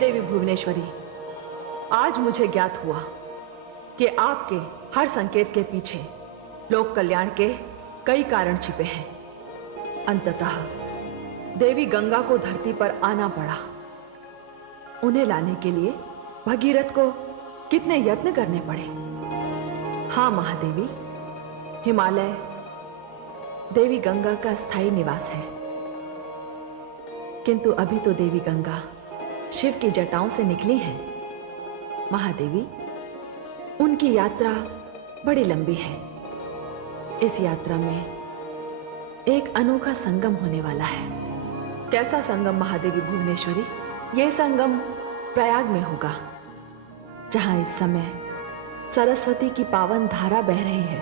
देवी भुवनेश्वरी, आज मुझे ज्ञात हुआ कि आपके हर संकेत के पीछे लोक कल्याण के कई कारण छिपे हैं। अंततः देवी गंगा को धरती पर आना पड़ा। उन्हें लाने के लिए भगीरथ को कितने यत्न करने पड़े। हां महादेवी, हिमालय देवी गंगा का स्थायी निवास है, किंतु अभी तो देवी गंगा शिव की जटाओं से निकली हैं। महादेवी, उनकी यात्रा बड़ी लंबी है। इस यात्रा में एक अनोखा संगम होने वाला है। कैसा संगम महादेवी भुवनेश्वरी? यह संगम प्रयाग में होगा, जहां इस समय सरस्वती की पावन धारा बह रही है।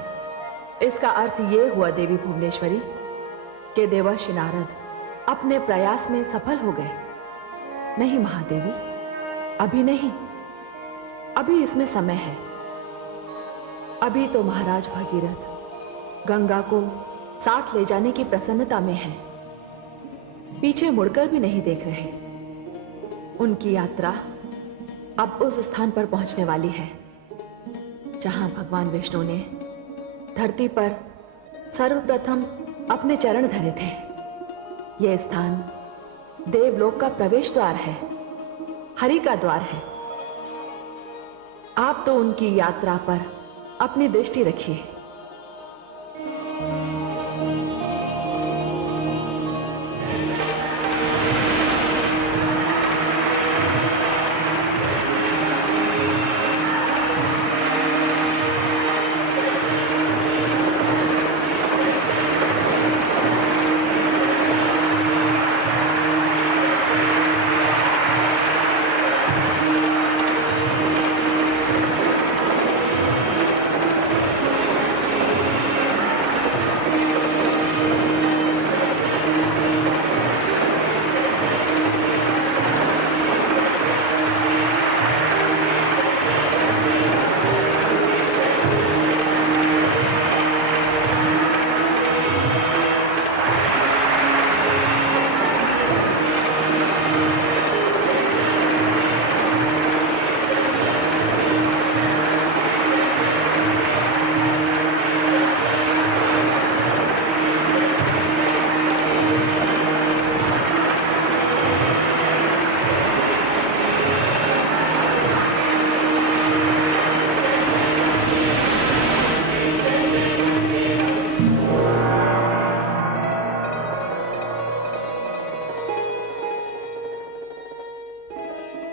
इसका अर्थ यह हुआ देवी भुवनेश्वरी कि देवर्षि नारद अपने प्रयास में सफल हो गए। नहीं महादेवी, अभी नहीं, अभी इसमें समय है। अभी तो महाराज भगीरथ गंगा को साथ ले जाने की प्रसन्नता में हैं। पीछे मुड़कर भी नहीं देख रहे। उनकी यात्रा अब उस स्थान पर पहुंचने वाली है जहां भगवान विष्णु ने धरती पर सर्वप्रथम अपने चरण धरे थे। यह स्थान देवलोक का प्रवेश द्वार है, हरि का द्वार है। आप तो उनकी यात्रा पर अपनी दृष्टि रखिए।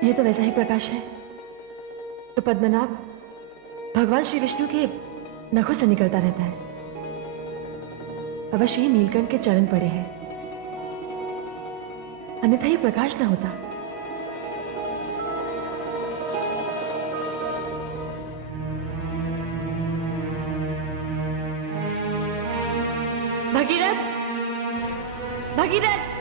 ये तो वैसा ही प्रकाश है तो पद्मनाभ भगवान श्री विष्णु के नखों से निकलता रहता है। अवश्य ही नीलकंठ के चरण पड़े हैं, अन्यथा ये प्रकाश ना होता। भगीरथ, भगीरथ,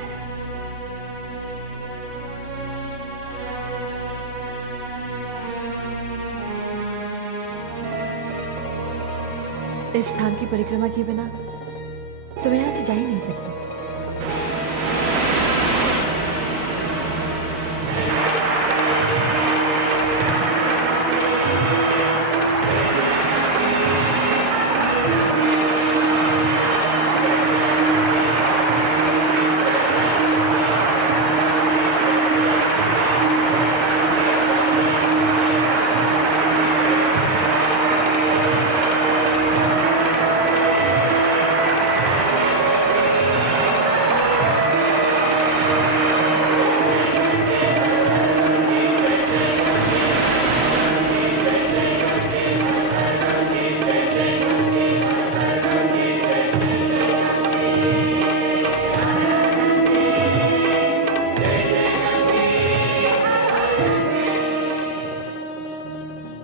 इस स्थान की परिक्रमा किए बिना तो मैं यहां से जा ही नहीं सकती।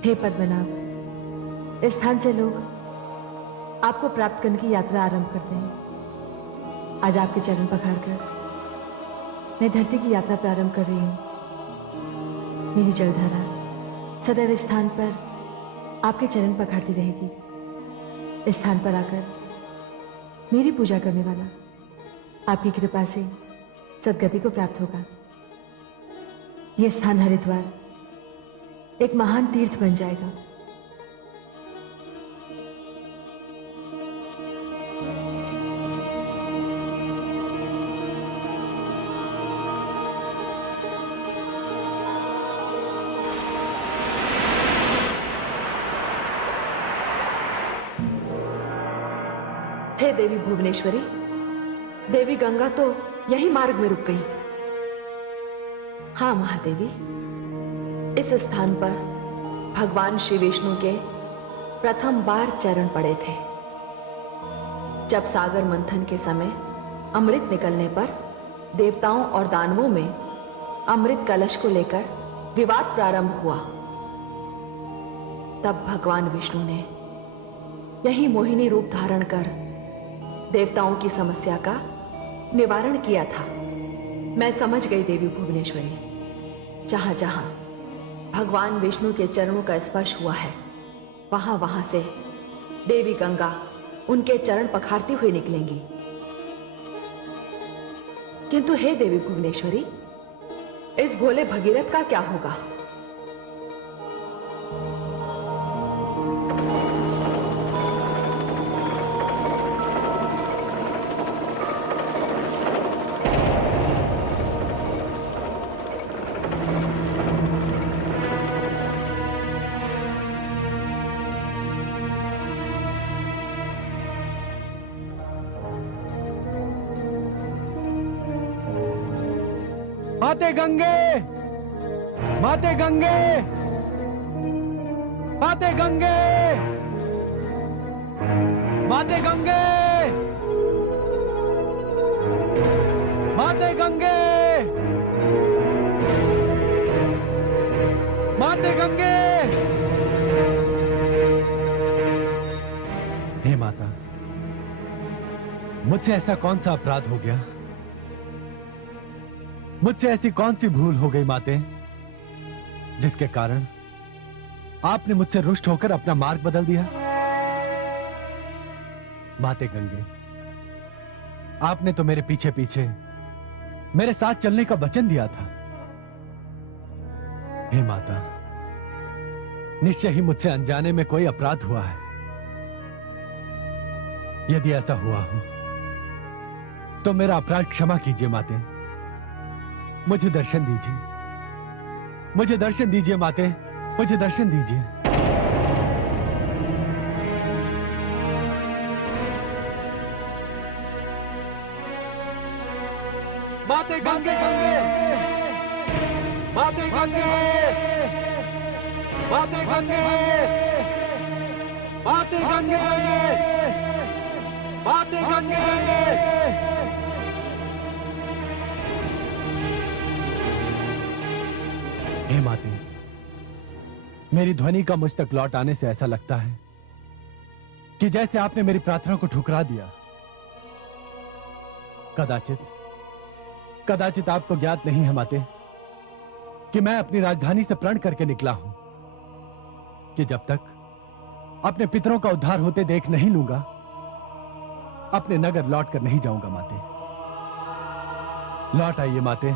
हे पद्मनाभ, इस स्थान से लोग आपको प्राप्त करने की यात्रा आरंभ करते हैं। आज आपके चरण पखार कर मैं धरती की यात्रा प्रारंभ कर रही हूं। मेरी जलधारा सदैव इस स्थान पर आपके चरण पखारती रहेगी। इस स्थान पर आकर मेरी पूजा करने वाला आपकी कृपा से सदगति को प्राप्त होगा। ये स्थान हरिद्वार एक महान तीर्थ बन जाएगा। हे देवी भुवनेश्वरी, देवी गंगा तो यही मार्ग में रुक गई। हाँ महादेवी, इस स्थान पर भगवान श्री विष्णु के प्रथम बार चरण पड़े थे। जब सागर मंथन के समय अमृत निकलने पर देवताओं और दानवों में अमृत कलश को लेकर विवाद प्रारंभ हुआ, तब भगवान विष्णु ने यही मोहिनी रूप धारण कर देवताओं की समस्या का निवारण किया था। मैं समझ गई देवी भुवनेश्वरी, जहां जहां भगवान विष्णु के चरणों का स्पर्श हुआ है, वहां वहां से देवी गंगा उनके चरण पखारती हुई निकलेंगी। किंतु हे देवी भुवनेश्वरी, इस भोले भगीरथ का क्या होगा? माते गंगे, माते गंगे, माते गंगे, माते गंगे, माते गंगे, माते गंगे। हे माता, मुझसे ऐसा कौन सा अपराध हो गया? मुझसे ऐसी कौन सी भूल हो गई माते, जिसके कारण आपने मुझसे रुष्ट होकर अपना मार्ग बदल दिया? माते गंगे, आपने तो मेरे पीछे पीछे मेरे साथ चलने का वचन दिया था। हे माता, निश्चय ही मुझसे अनजाने में कोई अपराध हुआ है। यदि ऐसा हुआ हो तो मेरा अपराध क्षमा कीजिए माते। मुझे दर्शन दीजिए, मुझे दर्शन दीजिए माते, मुझे दर्शन दीजिए। माते गंगे, माते गंगे, माते गंगे, माते गंगे, माते गंगे। हे माते, मेरी ध्वनि का मुझ तक लौट आने से ऐसा लगता है कि जैसे आपने मेरी प्रार्थना को ठुकरा दिया। कदाचित आपको ज्ञात नहीं है माते कि मैं अपनी राजधानी से प्रण करके निकला हूं कि जब तक अपने पितरों का उद्धार होते देख नहीं लूंगा, अपने नगर लौट कर नहीं जाऊंगा। माते, लौट आइए माते,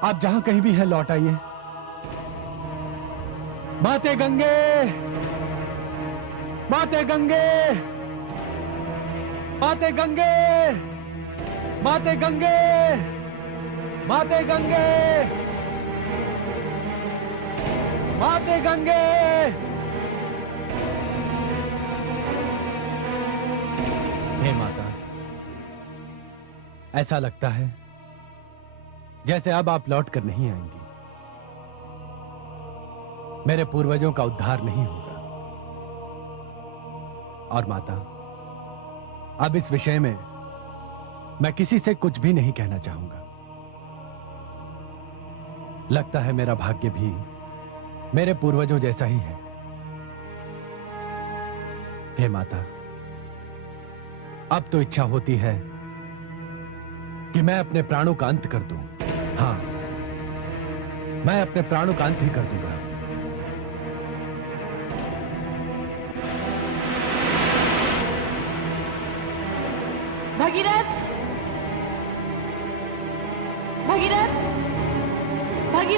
आप जहां कहीं भी हैं लौट आइए। माते गंगे, माते गंगे, माते गंगे, माते गंगे, माते गंगे, माते गंगे। हे माता, ऐसा लगता है जैसे अब आप लौट कर नहीं आएंगी। मेरे पूर्वजों का उद्धार नहीं होगा। और माता, अब इस विषय में मैं किसी से कुछ भी नहीं कहना चाहूंगा। लगता है मेरा भाग्य भी मेरे पूर्वजों जैसा ही है। हे माता, अब तो इच्छा होती है कि मैं अपने प्राणों का अंत कर दूं। हां, मैं अपने प्राणों का अंत ही कर दूंगा। भगीरथ, भगीरथ, भगीरथ।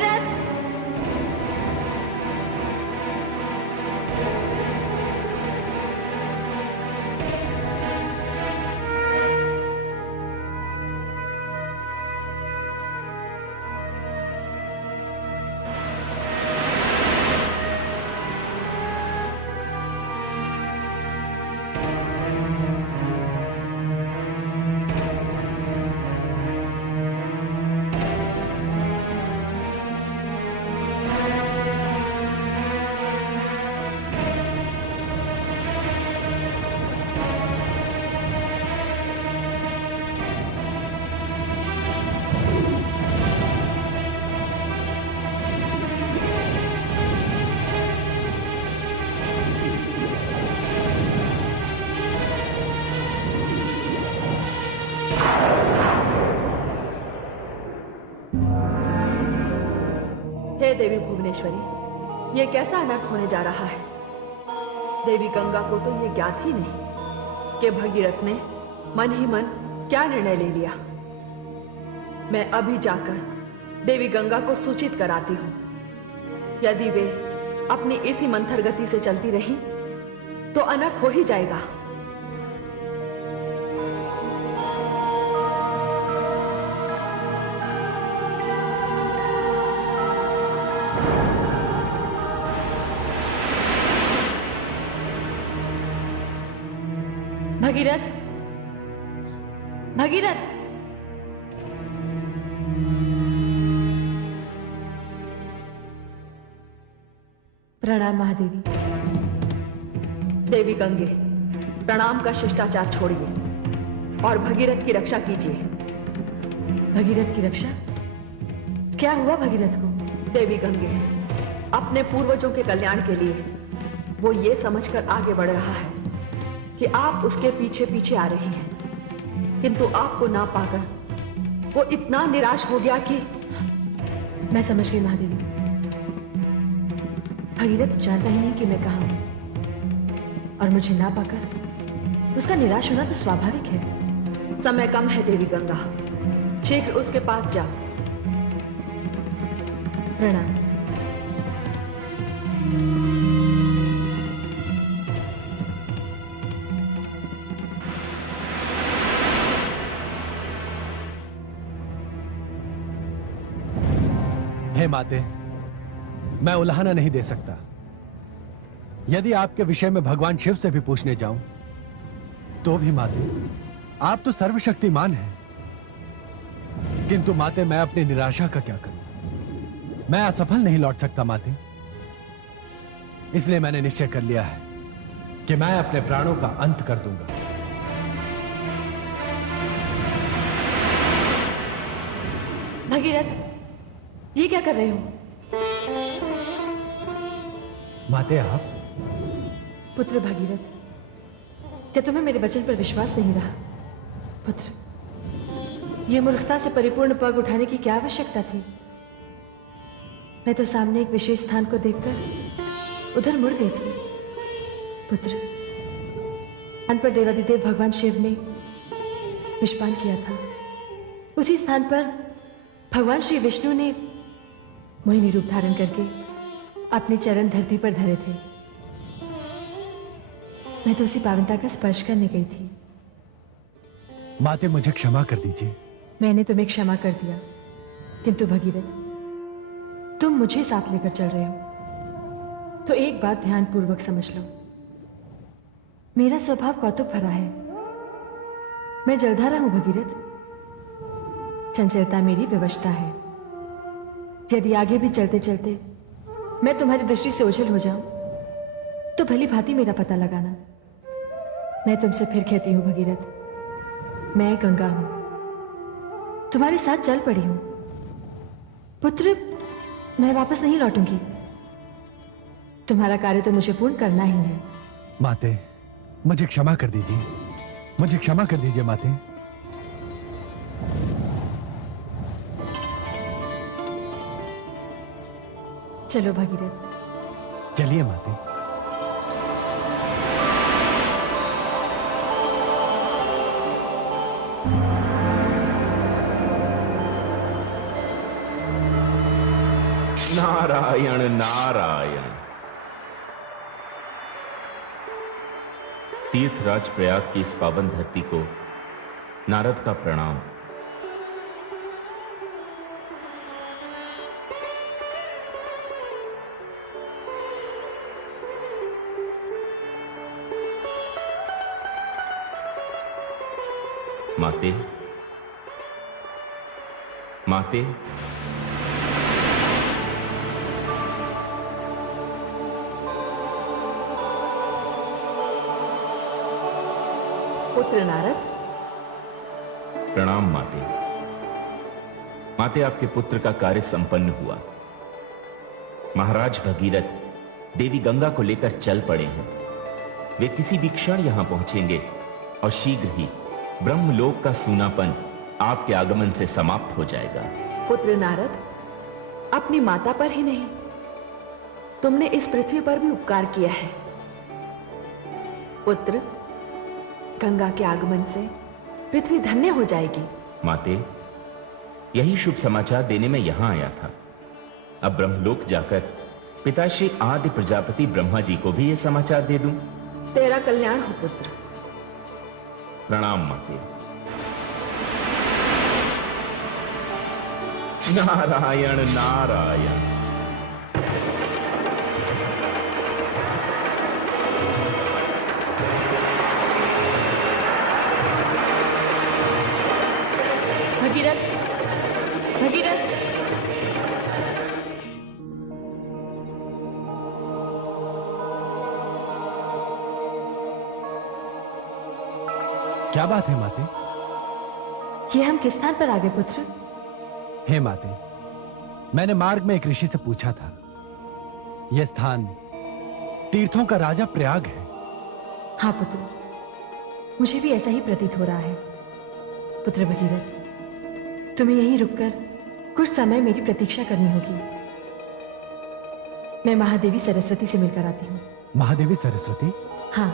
हे देवी भुवनेश्वरी, ये कैसा अनर्थ होने जा रहा है? देवी गंगा को तो ये ज्ञात ही नहीं कि भगीरथ ने मन ही मन क्या निर्णय ले लिया। मैं अभी जाकर देवी गंगा को सूचित कराती हूं। यदि वे अपनी इसी मंथर गति से चलती रहीं तो अनर्थ हो ही जाएगा। भगीरथ, भगीरथ! प्रणाम महादेवी। देवी गंगे, प्रणाम का शिष्टाचार छोड़िए और भगीरथ की रक्षा कीजिए। भगीरथ की रक्षा? क्या हुआ भगीरथ को? देवी गंगे अपने पूर्वजों के कल्याण के लिए वो ये समझकर आगे बढ़ रहा है कि आप उसके पीछे पीछे आ रही हैं, किंतु आपको ना पाकर वो इतना निराश हो गया कि... मैं समझ गई महादेवी। भगीरथ जानता ही नहीं कि मैं कहां हूं और मुझे ना पाकर उसका निराश होना तो स्वाभाविक है। समय कम है देवी गंगा, शीघ्र उसके पास जाओ। प्रणाम। हे माते, मैं उल्हाना नहीं दे सकता। यदि आपके विषय में भगवान शिव से भी पूछने जाऊं तो भी माते, आप तो सर्वशक्तिमान हैं। किंतु माते, मैं अपनी निराशा का क्या करूं? मैं असफल नहीं लौट सकता माते। इसलिए मैंने निश्चय कर लिया है कि मैं अपने प्राणों का अंत कर दूंगा। भगीरथ, ये क्या कर रहे हो? माते, आप? पुत्र भगीरथ, क्या तुम्हें मेरे वचन पर विश्वास नहीं रहा? पुत्र, ये मूर्खता से परिपूर्ण पग उठाने की क्या आवश्यकता थी? मैं तो सामने एक विशेष स्थान को देखकर उधर मुड़ गई थी। पुत्र, अन पर देवादिदेव भगवान शिव ने विषपान किया था। उसी स्थान पर भगवान श्री विष्णु ने मोहिनी रूप धारण करके अपने चरण धरती पर धरे थे। मैं तो उसी पावनता का स्पर्श करने गई थी। माते, मुझे क्षमा कर दीजिए। मैंने तुम्हें क्षमा कर दिया, किंतु भगीरथ, तुम मुझे साथ लेकर चल रहे हो तो एक बात ध्यानपूर्वक समझ लो। मेरा स्वभाव कौतुक भरा है। मैं जलधारा हूं भगीरथ। चंचलता मेरी विवशता है। यदि आगे भी चलते चलते मैं तुम्हारी दृष्टि से ओझल हो जाऊं तो भली भांति मेरा पता लगाना। मैं तुमसे फिर कहती हूं भगीरथ, मैं गंगा हूं, तुम्हारे साथ चल पड़ी हूं। पुत्र, मैं वापस नहीं लौटूंगी। तुम्हारा कार्य तो मुझे पूर्ण करना ही है। माते, मुझे क्षमा कर दीजिए। मुझे क्षमा कर दीजिए माते। चलो भगीरथ। चलिए माते। नारायण नारायण। तीर्थराज प्रयाग की इस पावन धरती को नारद का प्रणाम। माते, माते, पुत्र नारद। प्रणाम माते। माते, आपके पुत्र का कार्य संपन्न हुआ। महाराज भगीरथ देवी गंगा को लेकर चल पड़े हैं। वे किसी भी क्षण यहां पहुंचेंगे और शीघ्र ही ब्रह्मलोक का सूनापन आपके आगमन से समाप्त हो जाएगा। पुत्र नारद, अपनी माता पर ही नहीं, तुमने इस पृथ्वी पर भी उपकार किया है। पुत्र, गंगा के आगमन से पृथ्वी धन्य हो जाएगी। माते, यही शुभ समाचार देने में यहां आया था। अब ब्रह्मलोक जाकर पिताश्री आदि प्रजापति ब्रह्मा जी को भी यह समाचार दे दूं। तेरा कल्याण हो पुत्र। प्रणाम माते। नारायण नारायण। भगीरथ, भगीरथ। क्या बात है माते? ये हम किस स्थान पर आ गए पुत्र? हे माते, मैंने मार्ग में एक ऋषि से पूछा था। यह स्थान तीर्थों का राजा प्रयाग है। हाँ पुत्र, मुझे भी ऐसा ही प्रतीत हो रहा है। पुत्र भगीरथ, तुम्हें यहीं रुककर कुछ समय मेरी प्रतीक्षा करनी होगी। मैं महादेवी सरस्वती से मिलकर आती हूँ। महादेवी सरस्वती? हाँ,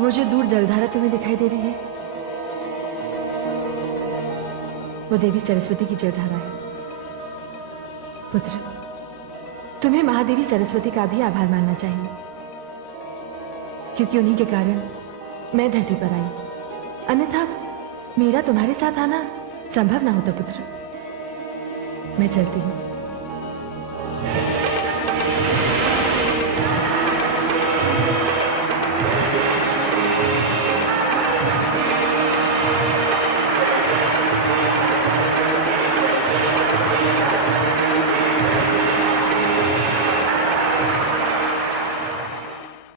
वो जो दूर जलधारा तुम्हें दिखाई दे रही है, वो देवी सरस्वती की जलधारा है। पुत्र, तुम्हें महादेवी सरस्वती का भी आभार मानना चाहिए, क्योंकि उन्हीं के कारण मैं धरती पर आई। अन्यथा मेरा तुम्हारे साथ आना संभव ना होता पुत्र। मैं चलती हूँ।